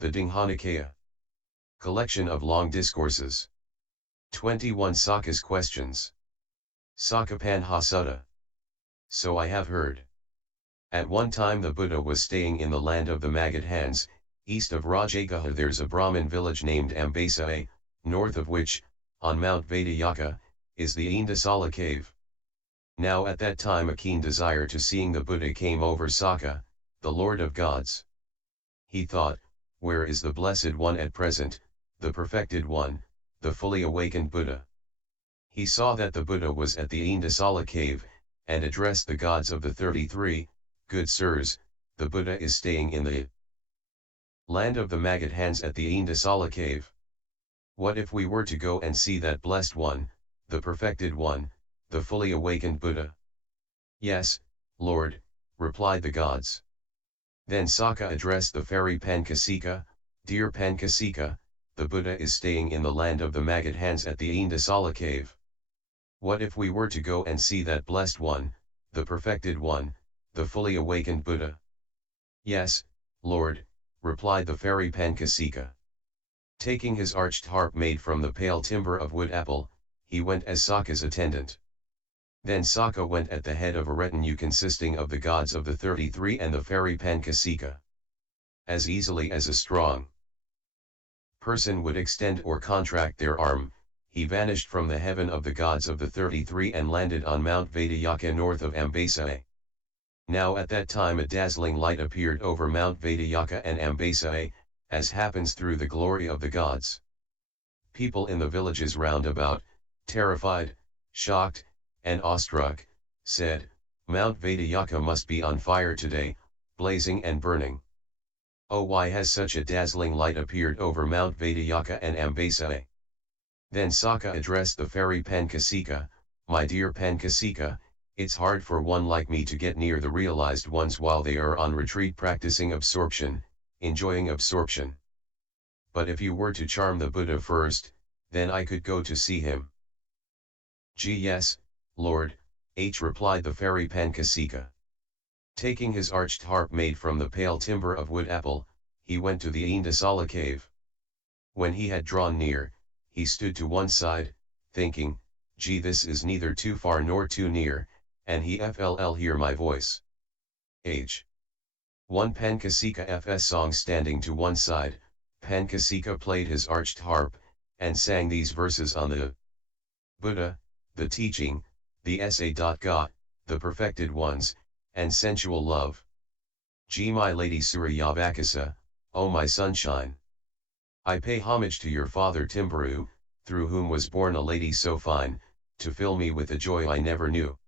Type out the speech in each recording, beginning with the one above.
The Digha Nikaya. Collection of Long Discourses. 21 Sakka's Questions. Sakkapañha Sutta. So I have heard. At one time the Buddha was staying in the land of the Magadhans, east of Rajagaha. There's a Brahmin village named Ambasa, north of which, on Mount Vedayaka, is the Indra cave. Now at that time a keen desire to seeing the Buddha came over Sakka, the Lord of Gods. He thought, where is the Blessed One at present, the perfected one, the fully awakened Buddha? He saw that the Buddha was at the Indra cave, and addressed the gods of the 33, "Good sirs, the Buddha is staying in the land of the Magadhans at the Indra cave. What if we were to go and see that blessed one, the perfected one, the fully awakened Buddha?" "Yes, Lord," replied the gods. Then Sakka addressed the fairy Pankasika, "Dear Pankasika, the Buddha is staying in the land of the Magadhans at the Indra cave. What if we were to go and see that blessed one, the perfected one, the fully awakened Buddha?" "Yes, Lord," replied the fairy Pankasika. Taking his arched harp made from the pale timber of wood apple, he went as Sakka's attendant. Then Sakka went at the head of a retinue consisting of the gods of the 33 and the fairy Pankasika. As easily as a strong person would extend or contract their arm, he vanished from the heaven of the gods of the 33 and landed on Mount Vedayaka north of Ambasa. Now at that time a dazzling light appeared over Mount Vedayaka and Ambasa, as happens through the glory of the gods. People in the villages round about, terrified, shocked, and awestruck, said, "Mount Vedayaka must be on fire today, blazing and burning. Oh, why has such a dazzling light appeared over Mount Vedayaka and Ambasa?" Then Sakka addressed the fairy Pankasika, "My dear Pankasika, it's hard for one like me to get near the realized ones while they are on retreat practicing absorption, enjoying absorption. But if you were to charm the Buddha first, then I could go to see him." "Yes, Lord," replied the fairy Pankasika. Taking his arched harp made from the pale timber of wood apple, he went to the Indra cave. When he had drawn near, he stood to one side, thinking, "This is neither too far nor too near, and he fll hear my voice." One Pankasika fs song. Standing to one side, Pankasika played his arched harp, and sang these verses on the Buddha, the teaching, the sa.ga, the perfected ones, and sensual love. My lady Suryavakasa, O my sunshine. I pay homage to your father Timburu, through whom was born a lady so fine, to fill me with a joy I never knew.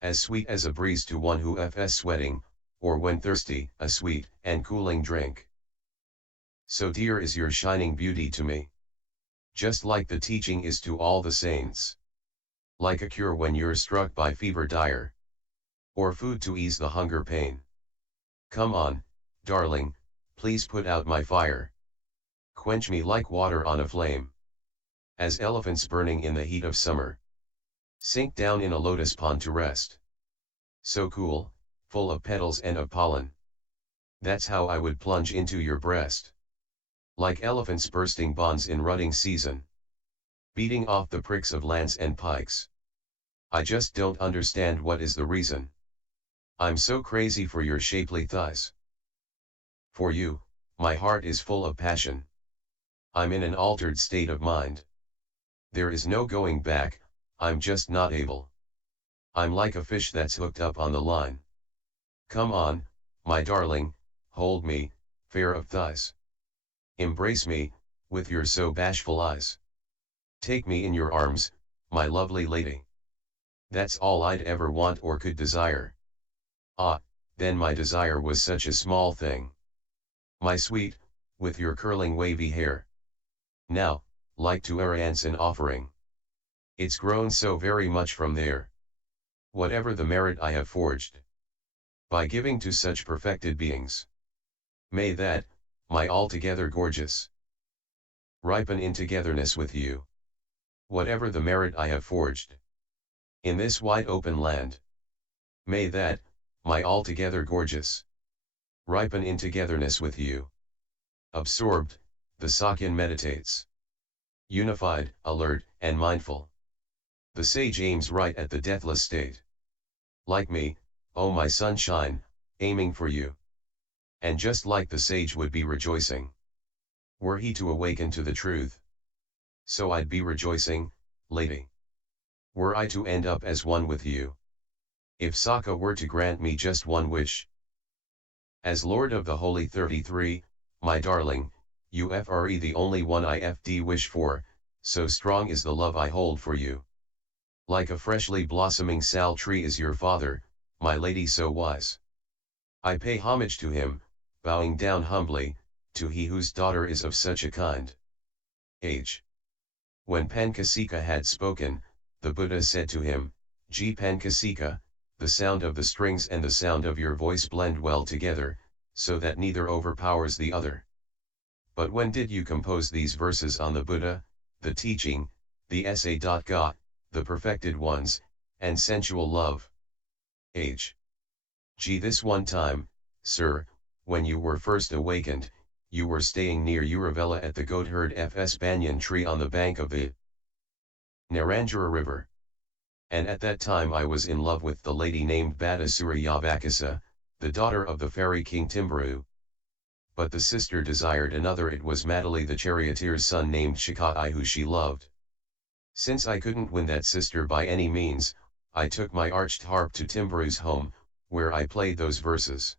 As sweet as a breeze to one who fs sweating, or when thirsty, a sweet and cooling drink. So dear is your shining beauty to me. Just like the teaching is to all the saints. Like a cure when you're struck by fever dire. Or food to ease the hunger pain. Come on, darling, please put out my fire. Quench me like water on a flame. As elephants burning in the heat of summer. Sink down in a lotus pond to rest. So cool, full of petals and of pollen. That's how I would plunge into your breast. Like elephants bursting bonds in rutting season. Beating off the pricks of lance and pikes. I just don't understand what is the reason. I'm so crazy for your shapely thighs. For you, my heart is full of passion. I'm in an altered state of mind. There is no going back, I'm just not able. I'm like a fish that's hooked up on the line. Come on, my darling, hold me, fair of thighs. Embrace me, with your so bashful eyes. Take me in your arms, my lovely lady. That's all I'd ever want or could desire. Ah, then my desire was such a small thing. My sweet, with your curling wavy hair. Now, like to Arians an offering. It's grown so very much from there. Whatever the merit I have forged. By giving to such perfected beings. May that, my altogether gorgeous. Ripen in togetherness with you. Whatever the merit I have forged. In this wide open land. May that, my altogether gorgeous. Ripen in togetherness with you. Absorbed, the Sakyan meditates. Unified, alert, and mindful. The sage aims right at the deathless state. Like me, oh my sunshine, aiming for you. And just like the sage would be rejoicing, were he to awaken to the truth. So I'd be rejoicing, lady. Were I to end up as one with you. If Sakka were to grant me just one wish. As Lord of the Holy 33, my darling, you are the only one I wish for, so strong is the love I hold for you. Like a freshly blossoming sal tree is your father, my lady so wise. I pay homage to him, bowing down humbly, to he whose daughter is of such a kind. H. When Pankasika had spoken, the Buddha said to him, G. Pankasika, the sound of the strings and the sound of your voice blend well together, so that neither overpowers the other. But when did you compose these verses on the Buddha, the teaching, the essay? Ga, the perfected ones, and sensual love? H. G. This one time, sir, when you were first awakened, you were staying near Uravela at the goatherd Fs banyan tree on the bank of the Naranjara river. And at that time I was in love with the lady named Bhattasura Yavakasa, the daughter of the fairy king Timbaru. But the sister desired another. It was Madali the charioteer's son named Shikatai who she loved. Since I couldn't win that sister by any means, I took my arched harp to Timbaru's home, where I played those verses.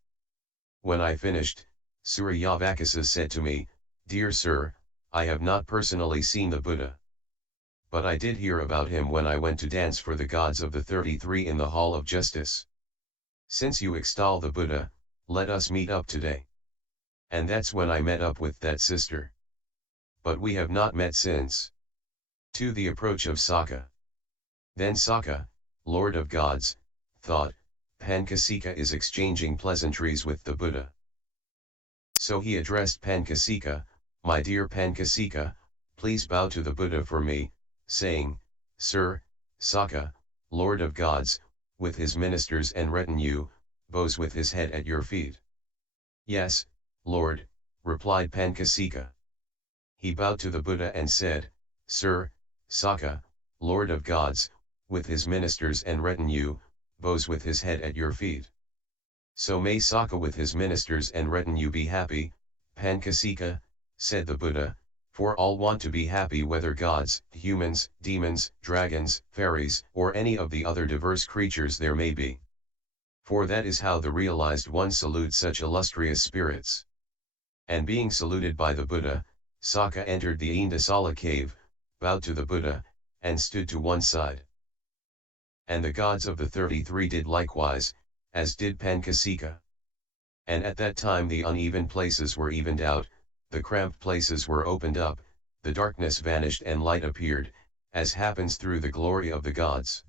When I finished, Suryavakasa said to me, Dear sir, I have not personally seen the Buddha. But I did hear about him when I went to dance for the gods of the 33 in the Hall of Justice. Since you extol the Buddha, let us meet up today. And that's when I met up with that sister. But we have not met since. To the approach of Sakka. Then Sakka, Lord of Gods, thought, Pankasika is exchanging pleasantries with the Buddha. So he addressed Pankasika, My dear Pankasika, please bow to the Buddha for me, saying, Sir, Sakka, Lord of Gods, with his ministers and retinue, bows with his head at your feet. Yes, Lord, replied Pankasika. He bowed to the Buddha and said, Sir, Sakka, Lord of Gods, with his ministers and retinue, bows with his head at your feet. So may Sakka with his ministers and retinue be happy, Pankasika, said the Buddha, for all want to be happy whether gods, humans, demons, dragons, fairies, or any of the other diverse creatures there may be. For that is how the realized one salutes such illustrious spirits. And being saluted by the Buddha, Sakka entered the Indasala cave, bowed to the Buddha, and stood to one side. And the gods of the 33 did likewise, as did Pankasika. And at that time the uneven places were evened out, the cramped places were opened up, the darkness vanished and light appeared, as happens through the glory of the gods.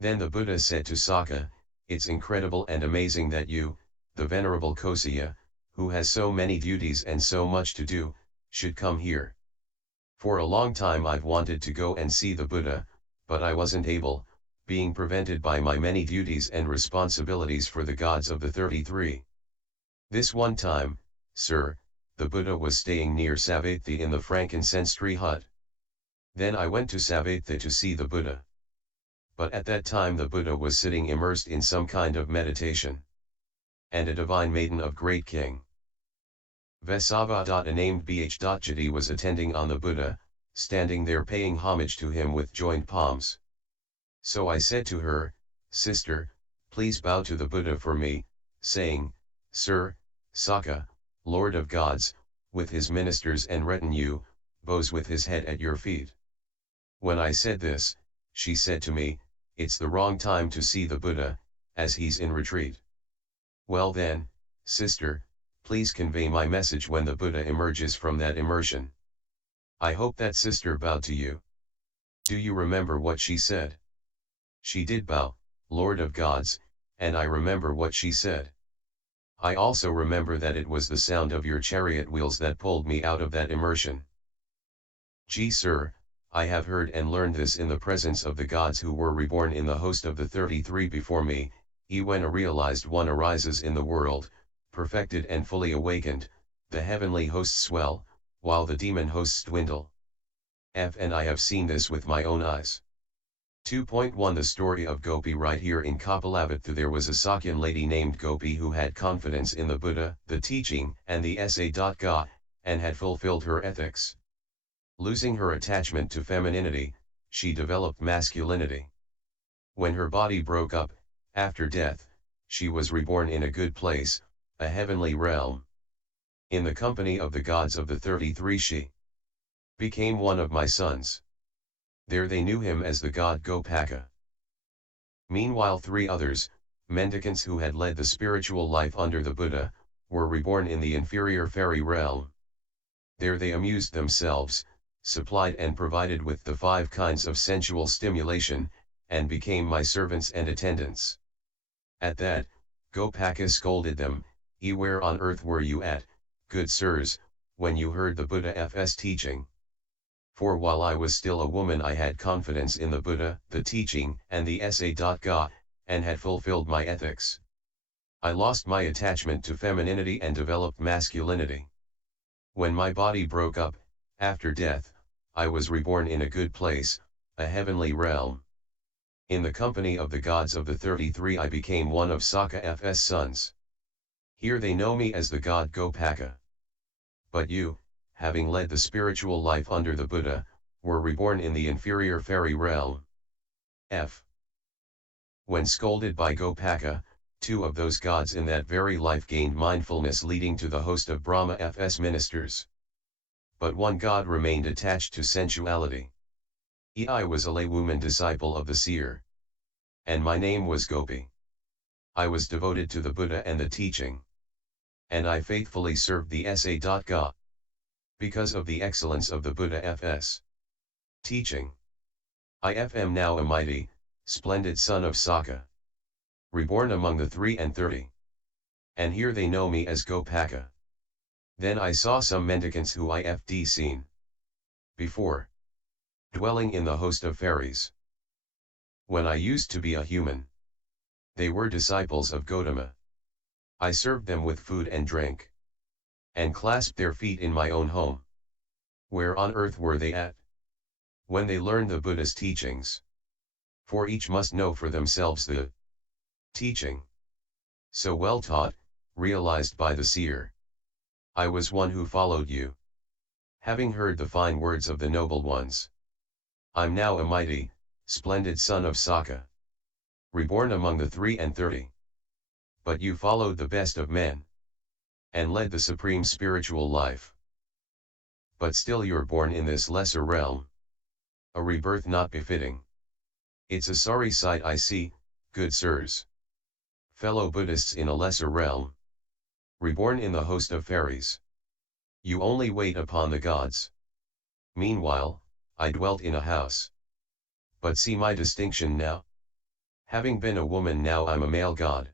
Then the Buddha said to Sakka, It's incredible and amazing that you, the venerable Kosaya, who has so many duties and so much to do, should come here. For a long time I've wanted to go and see the Buddha, but I wasn't able, being prevented by my many duties and responsibilities for the gods of the 33. This one time, sir, the Buddha was staying near Savatthi in the frankincense tree hut. Then I went to Savatthi to see the Buddha. But at that time the Buddha was sitting immersed in some kind of meditation. And a divine maiden of great king Vesavada named Bhjati was attending on the Buddha, standing there paying homage to him with joined palms. So I said to her, Sister, please bow to the Buddha for me, saying, Sir, Sakka, Lord of Gods, with his ministers and retinue, bows with his head at your feet. When I said this, she said to me, It's the wrong time to see the Buddha, as he's in retreat. Well then, sister, please convey my message when the Buddha emerges from that immersion. I hope that sister bowed to you. Do you remember what she said? She did bow, Lord of Gods, and I remember what she said. I also remember that it was the sound of your chariot wheels that pulled me out of that immersion. Gee sir, I have heard and learned this in the presence of the gods who were reborn in the host of the 33 before me, when a realized one arises in the world, perfected and fully awakened, the heavenly hosts swell, while the demon hosts dwindle. And I have seen this with my own eyes. 2.1 The story of Gopi. Right here in Kapilavatthu there was a Sakyan lady named Gopi who had confidence in the Buddha, the teaching, and the Ga, and had fulfilled her ethics. Losing her attachment to femininity, she developed masculinity. When her body broke up, after death, she was reborn in a good place, a heavenly realm. In the company of the gods of the 33 she became one of my sons. There they knew him as the god Gopaka. Meanwhile 3 others, mendicants who had led the spiritual life under the Buddha, were reborn in the inferior fairy realm. There they amused themselves, supplied and provided with the 5 kinds of sensual stimulation, and became my servants and attendants. At that, Gopaka scolded them, where on earth were you at, good sirs, when you heard the Buddha's teaching? For while I was still a woman I had confidence in the Buddha, the teaching, and the Ga, and had fulfilled my ethics. I lost my attachment to femininity and developed masculinity. When my body broke up, after death, I was reborn in a good place, a heavenly realm. In the company of the gods of the 33 I became one of Sakka's sons. Here they know me as the god Gopaka. But you, having led the spiritual life under the Buddha, were reborn in the inferior fairy realm. When scolded by Gopaka, 2 of those gods in that very life gained mindfulness, leading to the host of Brahma's ministers. But one god remained attached to sensuality. I was a laywoman disciple of the seer. And my name was Gopi. I was devoted to the Buddha and the teaching. And I faithfully served the Ga. Because of the excellence of the Buddha's teaching, I am now a mighty, splendid son of Sakka, reborn among the 33. And here they know me as Gopaka. Then I saw some mendicants who I'd seen before, dwelling in the host of fairies. When I used to be a human, they were disciples of Gautama. I served them with food and drink, and clasped their feet in my own home. Where on earth were they at, when they learned the Buddha's teachings? For each must know for themselves the teaching, so well taught, realized by the seer. I was one who followed you, having heard the fine words of the noble ones. I'm now a mighty, splendid son of Sakka, reborn among the 33. But you followed the best of men, and led the supreme spiritual life. But still you're born in this lesser realm, a rebirth not befitting. It's a sorry sight I see, good sirs. Fellow Buddhists in a lesser realm, reborn in the host of fairies. You only wait upon the gods. Meanwhile, I dwelt in a house. But see my distinction now? Having been a woman, now I'm a male god,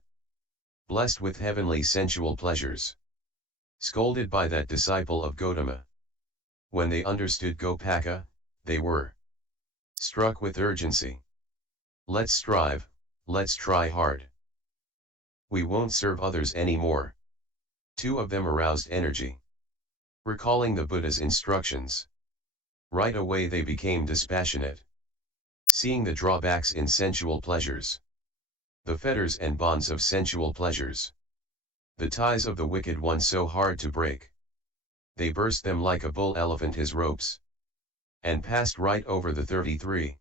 blessed with heavenly sensual pleasures. Scolded by that disciple of Gautama. When they understood Gopaka, they were struck with urgency. Let's strive, let's try hard. We won't serve others anymore. 2 of them aroused energy, recalling the Buddha's instructions. Right away they became dispassionate, seeing the drawbacks in sensual pleasures, the fetters and bonds of sensual pleasures, the ties of the wicked one so hard to break. They burst them like a bull elephant his ropes, and passed right over the 33.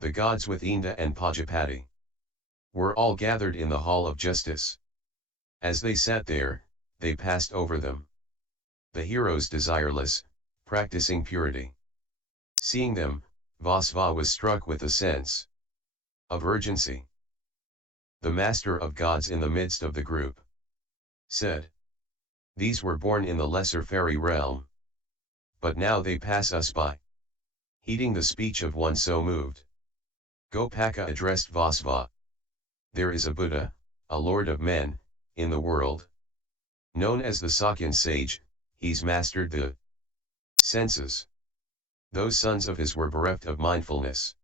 The gods with Indra and Poṭṭhapāda were all gathered in the hall of justice. As they sat there, they passed over them. The heroes desireless, practicing purity. Seeing them, Vasva was struck with a sense of urgency. The master of gods in the midst of the group said, these were born in the lesser fairy realm, but now they pass us by. Heeding the speech of one so moved, Gopaka addressed Vasva. There is a Buddha, a lord of men, in the world, known as the Sakyan sage. He's mastered the senses. Those sons of his were bereft of mindfulness,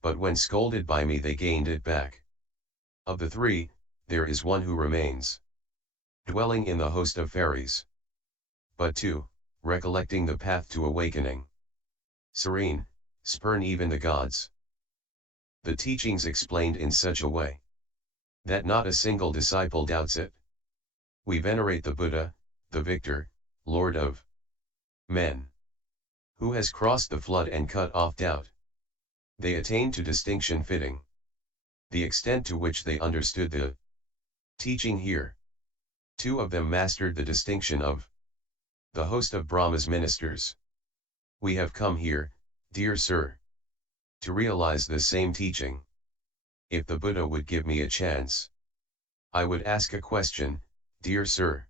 but when scolded by me they gained it back. Of the 3, there is one who remains, dwelling in the host of fairies. But 2. Recollecting the path to awakening. Serene, spurn even the gods. The teachings explained in such a way that not a single disciple doubts it. We venerate the Buddha, the victor, Lord of men, who has crossed the flood and cut off doubt. They attain to distinction fitting the extent to which they understood the teaching here. 2 of them mastered the distinction of the host of Brahma's ministers. We have come here, dear sir, to realize this same teaching. If the Buddha would give me a chance, I would ask a question, dear sir.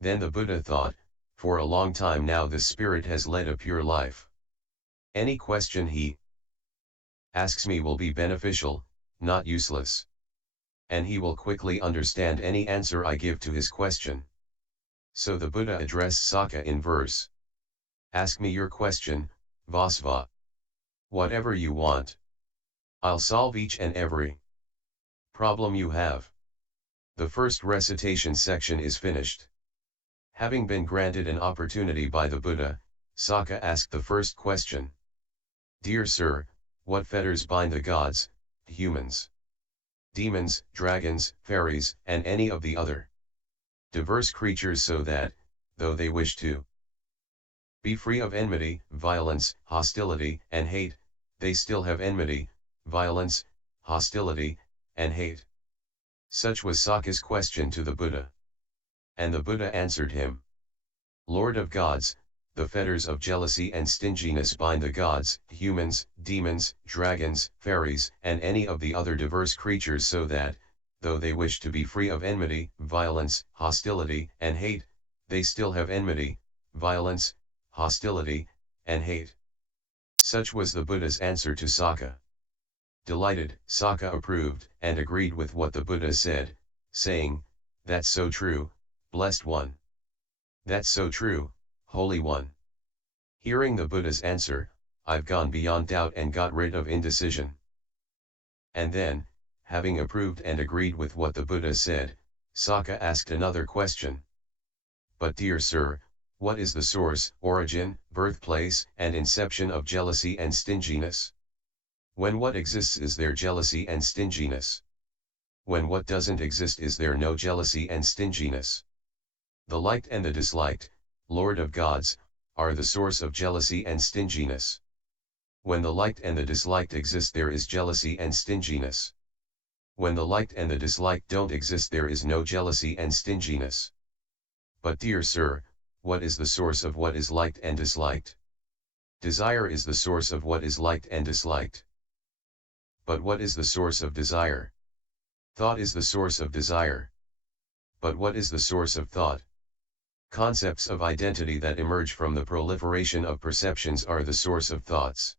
Then the Buddha thought, for a long time now this spirit has led a pure life. Any question he asks me will be beneficial, not useless. And he will quickly understand any answer I give to his question. So the Buddha addressed Sakka in verse. Ask me your question, Vasva. Whatever you want. I'll solve each and every problem you have. The first recitation section is finished. Having been granted an opportunity by the Buddha, Sakka asked the first question. Dear sir, what fetters bind the gods, humans, demons, dragons, fairies, and any of the other diverse creatures so that, though they wish to be free of enmity, violence, hostility, and hate, they still have enmity, violence, hostility, and hate? Such was Sakka's question to the Buddha. And the Buddha answered him. Lord of gods, the fetters of jealousy and stinginess bind the gods, humans, demons, dragons, fairies, and any of the other diverse creatures so that, though they wish to be free of enmity, violence, hostility, and hate, they still have enmity, violence, hostility, and hate. Such was the Buddha's answer to Sakka. Delighted, Sakka approved and agreed with what the Buddha said, saying, That's so true, blessed one. That's so true, holy one. Hearing the Buddha's answer, I've gone beyond doubt and got rid of indecision. And then, having approved and agreed with what the Buddha said, Sakka asked another question. But dear sir, what is the source, origin, birthplace, and inception of jealousy and stinginess? When what exists is there jealousy and stinginess? When what doesn't exist is there no jealousy and stinginess? The liked and the disliked, Lord of gods, are the source of jealousy and stinginess. When the liked and the disliked exist there is jealousy and stinginess. When the liked and the disliked don't exist there is no jealousy and stinginess. But dear sir, what is the source of what is liked and disliked? Desire is the source of what is liked and disliked. But what is the source of desire? Thought is the source of desire. But what is the source of thought? Concepts of identity that emerge from the proliferation of perceptions are the source of thoughts.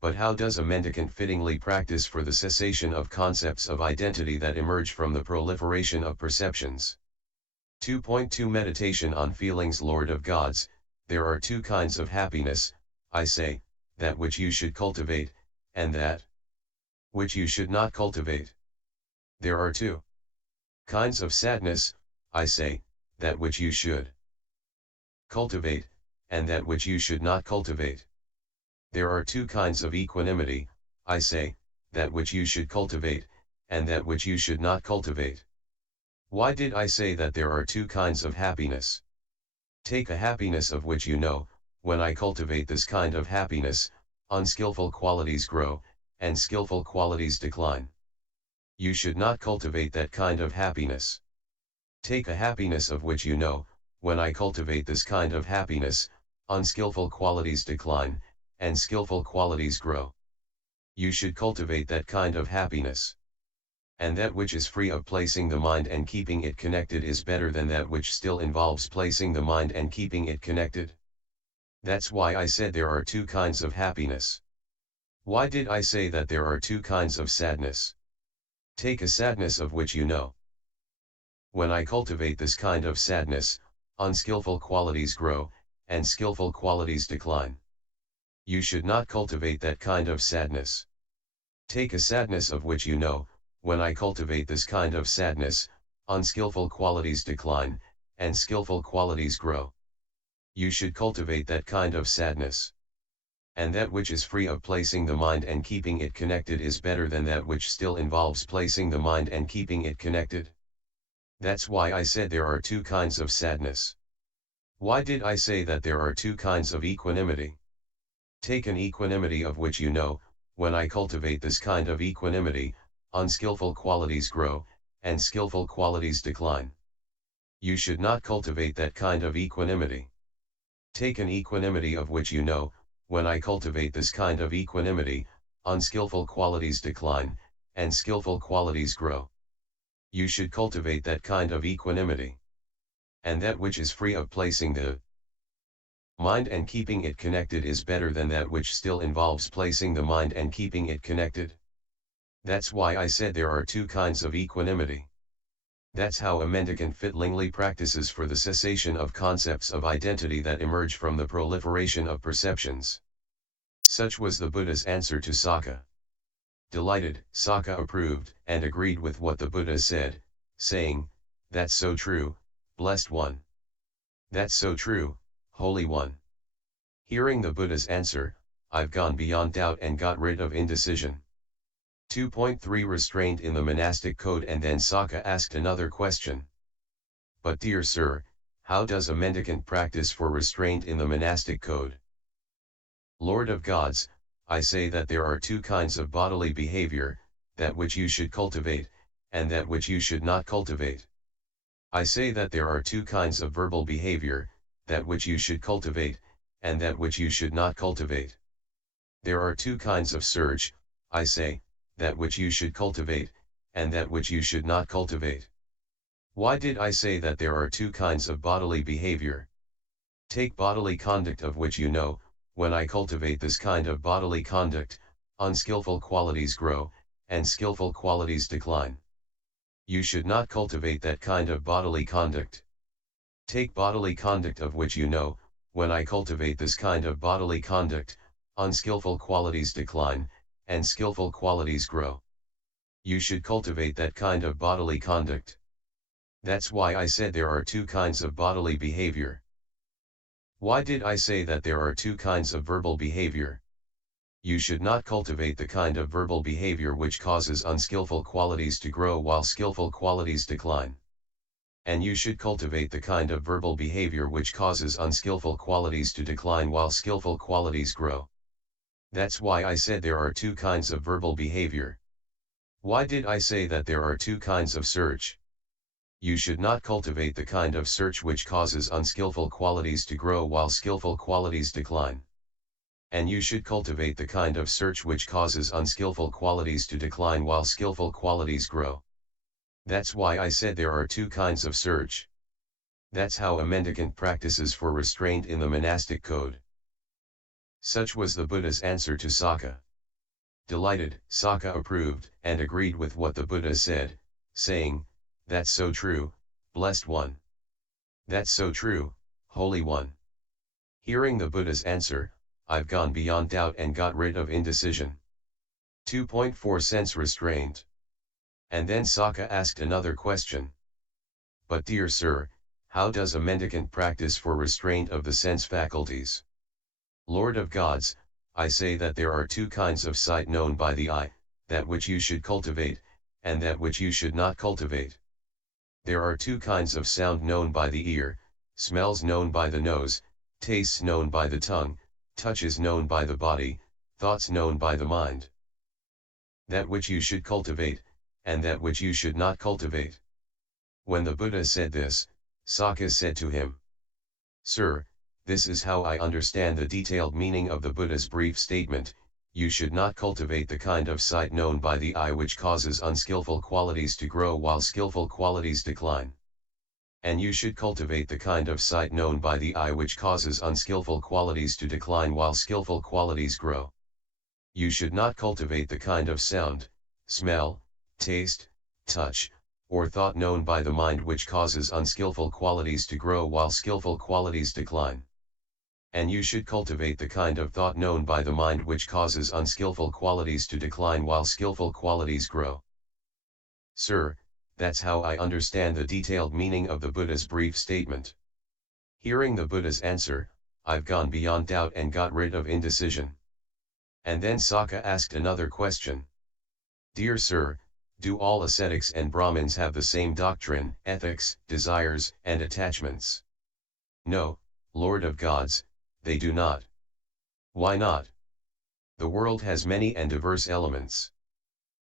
But how does a mendicant fittingly practice for the cessation of concepts of identity that emerge from the proliferation of perceptions? 2.2 Meditation on feelings. Lord of gods, there are 2 kinds of happiness, I say, that which you should cultivate, and that which you should not cultivate. There are 2 kinds of sadness, I say, that which you should cultivate, and that which you should not cultivate. There are 2 kinds of equanimity, I say, that which you should cultivate, and that which you should not cultivate. Why did I say that there are 2 kinds of happiness? Take a happiness of which you know, when I cultivate this kind of happiness, unskillful qualities grow, and skillful qualities decline. You should not cultivate that kind of happiness. Take a happiness of which you know, when I cultivate this kind of happiness, unskillful qualities decline, and skillful qualities grow. You should cultivate that kind of happiness. And that which is free of placing the mind and keeping it connected is better than that which still involves placing the mind and keeping it connected. That's why I said there are 2 kinds of happiness. Why did I say that there are 2 kinds of sadness? Take a sadness of which you know. When I cultivate this kind of sadness, unskillful qualities grow, and skillful qualities decline. You should not cultivate that kind of sadness. Take a sadness of which you know, when I cultivate this kind of sadness, unskillful qualities decline, and skillful qualities grow. You should cultivate that kind of sadness. And that which is free of placing the mind and keeping it connected is better than that which still involves placing the mind and keeping it connected. That's why I said there are two kinds of sadness. Why did I say that there are two kinds of equanimity? Take an equanimity of which you know, when I cultivate this kind of equanimity, unskillful qualities grow, and skillful qualities decline. You should not cultivate that kind of equanimity. Take an equanimity of which you know, when I cultivate this kind of equanimity, unskillful qualities decline, and skillful qualities grow. You should cultivate that kind of equanimity. And that which is free of placing the mind and keeping it connected is better than that which still involves placing the mind and keeping it connected. That's why I said there are two kinds of equanimity. That's how a mendicant fittingly practices for the cessation of concepts of identity that emerge from the proliferation of perceptions. Such was the Buddha's answer to Sakka. Delighted, Sakka approved and agreed with what the Buddha said, saying, "That's so true, blessed one. That's so true, holy one." Hearing the Buddha's answer, I've gone beyond doubt and got rid of indecision. 2.3 Restraint in the monastic code. And then Sakka asked another question. But dear sir, how does a mendicant practice for restraint in the monastic code? Lord of gods, I say that there are two kinds of bodily behavior, that which you should cultivate, and that which you should not cultivate. I say that there are two kinds of verbal behavior, that which you should cultivate, and that which you should not cultivate. There are two kinds of search, I say, that which you should cultivate, and that which you should not cultivate. Why did I say that there are two kinds of bodily behavior? Take bodily conduct of which you know, when I cultivate this kind of bodily conduct, unskillful qualities grow, and skillful qualities decline. You should not cultivate that kind of bodily conduct. Take bodily conduct of which you know, when I cultivate this kind of bodily conduct, unskillful qualities decline, and skillful qualities grow. You should cultivate that kind of bodily conduct. That's why I said there are two kinds of bodily behavior. Why did I say that there are two kinds of verbal behavior? You should not cultivate the kind of verbal behavior which causes unskillful qualities to grow while skillful qualities decline. And you should cultivate the kind of verbal behavior which causes unskillful qualities to decline while skillful qualities grow. That's why I said there are two kinds of verbal behavior. Why did I say that there are two kinds of search? You should not cultivate the kind of search which causes unskillful qualities to grow while skillful qualities decline. And you should cultivate the kind of search which causes unskillful qualities to decline while skillful qualities grow. That's why I said there are two kinds of search. That's how a mendicant practices for restraint in the monastic code. Such was the Buddha's answer to Sakka. Delighted, Sakka approved and agreed with what the Buddha said, saying, "That's so true, blessed one. That's so true, holy one." Hearing the Buddha's answer, I've gone beyond doubt and got rid of indecision. 2.4 Sense restraint. And then Sakka asked another question. But dear sir, how does a mendicant practice for restraint of the sense faculties? Lord of gods, I say that there are two kinds of sight known by the eye, that which you should cultivate, and that which you should not cultivate. There are two kinds of sound known by the ear, smells known by the nose, tastes known by the tongue, touches known by the body, thoughts known by the mind. That which you should cultivate, and that which you should not cultivate. When the Buddha said this, Sakka said to him, "Sir, this is how I understand the detailed meaning of the Buddha's brief statement. You should not cultivate the kind of sight known by the eye which causes unskillful qualities to grow while skillful qualities decline. And you should cultivate the kind of sight known by the eye which causes unskillful qualities to decline while skillful qualities grow. You should not cultivate the kind of sound, smell, taste, touch, or thought known by the mind which causes unskillful qualities to grow while skillful qualities decline. And you should cultivate the kind of thought known by the mind which causes unskillful qualities to decline while skillful qualities grow." Sir, that's how I understand the detailed meaning of the Buddha's brief statement. Hearing the Buddha's answer, I've gone beyond doubt and got rid of indecision. And then Sakka asked another question. Dear sir, do all ascetics and Brahmins have the same doctrine, ethics, desires, and attachments? No, Lord of Gods, they do not. Why not? The world has many and diverse elements.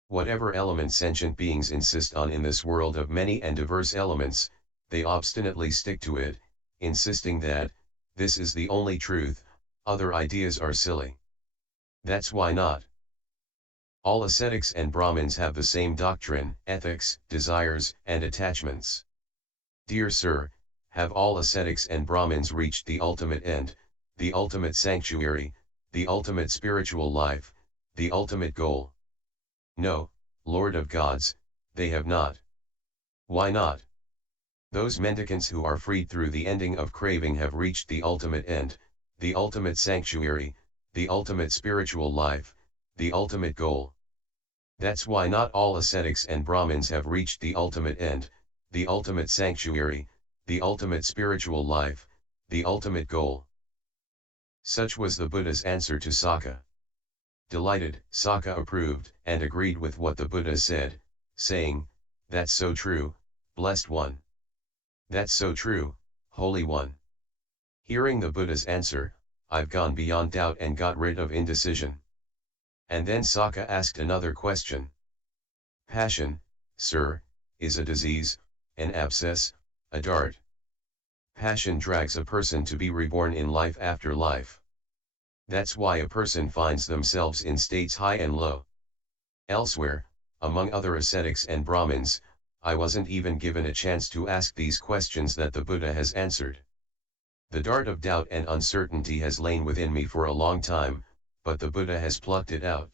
Whatever element sentient beings insist on in this world of many and diverse elements, they obstinately stick to it, insisting that, this is the only truth, other ideas are silly. That's why not. All ascetics and Brahmins have the same doctrine, ethics, desires, and attachments. Dear sir, have all ascetics and Brahmins reached the ultimate end, the ultimate sanctuary, the ultimate spiritual life, the ultimate goal? No, Lord of Gods, they have not. Why not? Those mendicants who are freed through the ending of craving have reached the ultimate end, the ultimate sanctuary, the ultimate spiritual life, the ultimate goal. That's why not all ascetics and Brahmins have reached the ultimate end, the ultimate sanctuary, the ultimate spiritual life, the ultimate goal. Such was the Buddha's answer to Sakka. Delighted, Sakka approved and agreed with what the Buddha said, saying, "That's so true, blessed one. That's so true, holy one." Hearing the Buddha's answer, I've gone beyond doubt and got rid of indecision. And then Sakka asked another question. Passion, sir, is a disease, an abscess, a dart. Passion drags a person to be reborn in life after life. That's why a person finds themselves in states high and low. Elsewhere, among other ascetics and Brahmins, I wasn't even given a chance to ask these questions that the Buddha has answered. The dart of doubt and uncertainty has lain within me for a long time, but the Buddha has plucked it out.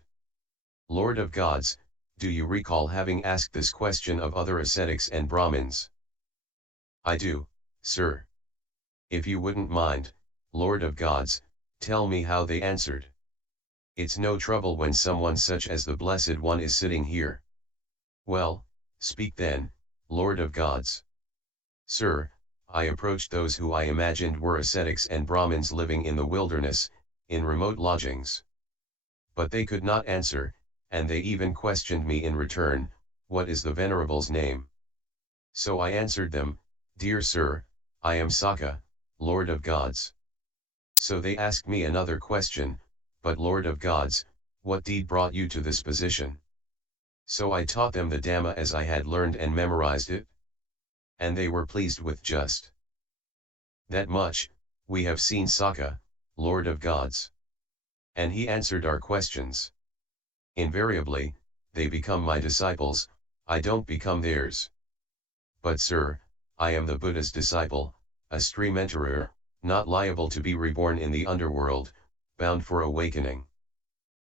Lord of Gods, do you recall having asked this question of other ascetics and Brahmins? I do, sir. If you wouldn't mind, Lord of Gods, tell me how they answered. It's no trouble when someone such as the Blessed One is sitting here. Well, speak then, Lord of Gods. Sir, I approached those who I imagined were ascetics and Brahmins living in the wilderness, in remote lodgings. But they could not answer, and they even questioned me in return, what is the Venerable's name? So I answered them, Dear sir, I am Sakka, Lord of Gods. So they asked me another question, but Lord of Gods, what deed brought you to this position? So I taught them the Dhamma as I had learned and memorized it. And they were pleased with just that much. We have seen Sakka, Lord of Gods. And he answered our questions. Invariably, they become my disciples, I don't become theirs. But sir, I am the Buddha's disciple, a stream enterer, not liable to be reborn in the underworld, bound for awakening.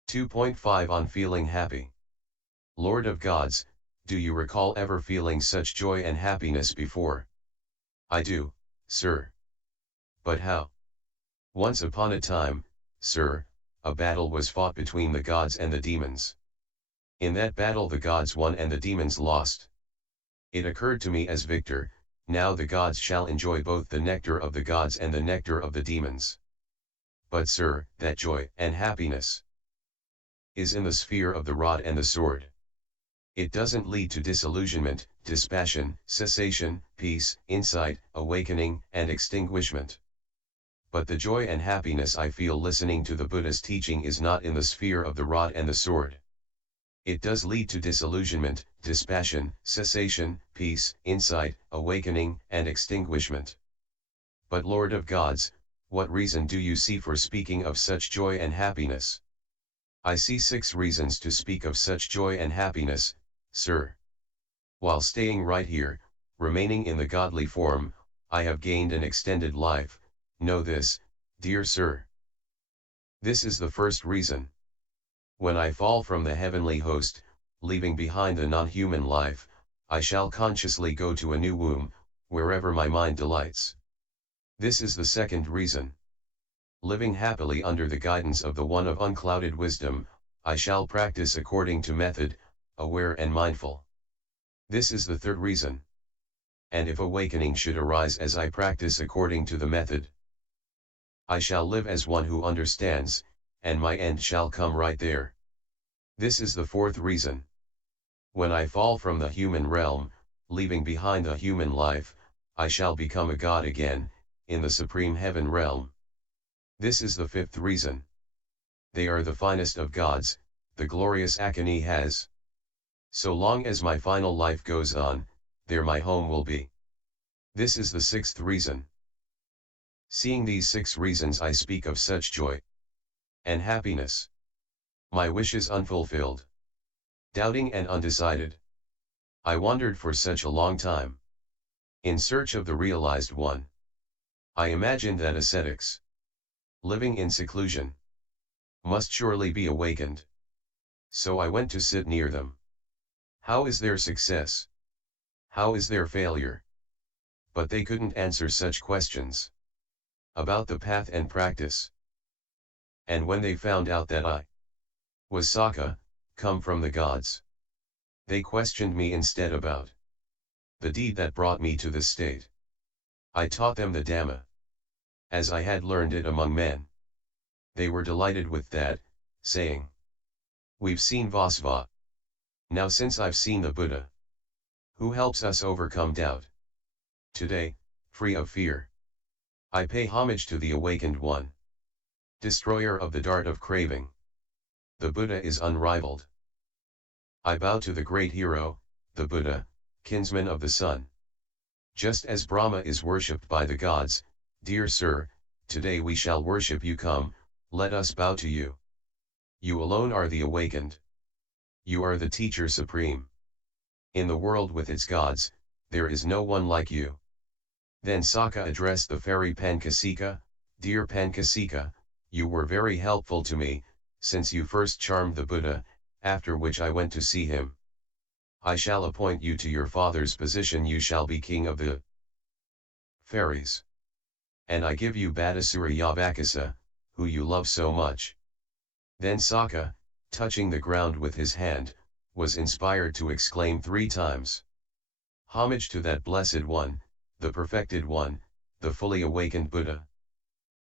2.5 On feeling happy. Lord of Gods, do you recall ever feeling such joy and happiness before? I do, sir. But how? Once upon a time, sir, a battle was fought between the gods and the demons. In that battle the gods won and the demons lost. It occurred to me as victor, now the gods shall enjoy both the nectar of the gods and the nectar of the demons. But sir, that joy and happiness is in the sphere of the rod and the sword. It doesn't lead to disillusionment, dispassion, cessation, peace, insight, awakening, and extinguishment. But the joy and happiness I feel listening to the Buddha's teaching is not in the sphere of the rod and the sword. It does lead to disillusionment, dispassion, cessation, peace, insight, awakening, and extinguishment. But Lord of Gods, what reason do you see for speaking of such joy and happiness? I see 6 reasons to speak of such joy and happiness, sir. While staying right here, remaining in the godly form, I have gained an extended life, know this, dear sir. This is the first reason. When I fall from the heavenly host, leaving behind the non-human life, I shall consciously go to a new womb, wherever my mind delights. This is the second reason. Living happily under the guidance of the One of unclouded wisdom, I shall practice according to method, aware and mindful. This is the third reason. and if awakening should arise as I practice according to the method, I shall live as one who understands, and my end shall come right there. This is the fourth reason. When I fall from the human realm, leaving behind the human life, I shall become a god again, in the supreme heaven realm. This is the fifth reason. They are the finest of gods, the glorious Akani has. So long as my final life goes on, there my home will be. This is the sixth reason. Seeing these 6 reasons, I speak of such joy and happiness. My wishes unfulfilled, doubting and undecided, I wandered for such a long time, in search of the realized one. I imagined that ascetics, living in seclusion, must surely be awakened. So I went to sit near them. How is their success? How is their failure? But they couldn't answer such questions about the path and practice. And when they found out that I was Sakka, come from the gods, they questioned me instead about the deed that brought me to this state. I taught them the Dhamma, as I had learned it among men. They were delighted with that, saying, "We've seen Vasva. Now since I've seen the Buddha, who helps us overcome doubt, today, free of fear, I pay homage to the awakened one, destroyer of the dart of craving. The Buddha is unrivaled. I bow to the great hero, the Buddha, kinsman of the sun. Just as Brahma is worshipped by the gods, dear sir, today we shall worship you. Come, let us bow to you. You alone are the awakened. You are the teacher supreme. In the world with its gods, there is no one like you." Then Sakka addressed the fairy Pankasika, "Dear Pankasika, you were very helpful to me, since you first charmed the Buddha, after which I went to see him. I shall appoint you to your father's position. You shall be king of the fairies. And I give you Bhattasura Yavakasa, who you love so much." Then Sakka, touching the ground with his hand, was inspired to exclaim 3 times, "Homage to that blessed one, the perfected one, the fully awakened Buddha.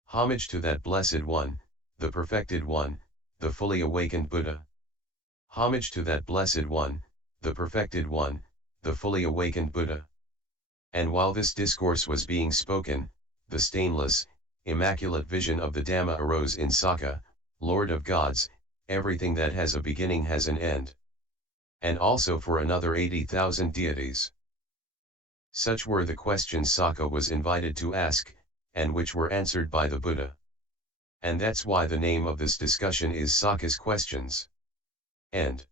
Homage to that blessed one, the perfected one, the fully awakened Buddha. Homage to that blessed one, the perfected one, the fully awakened Buddha." And while this discourse was being spoken, the stainless, immaculate vision of the Dhamma arose in Sakka, "Lord of gods, everything that has a beginning has an end. And also for another 80,000 deities." Such were the questions Sakka was invited to ask, and which were answered by the Buddha. And that's why the name of this discussion is Sakka's Questions. End.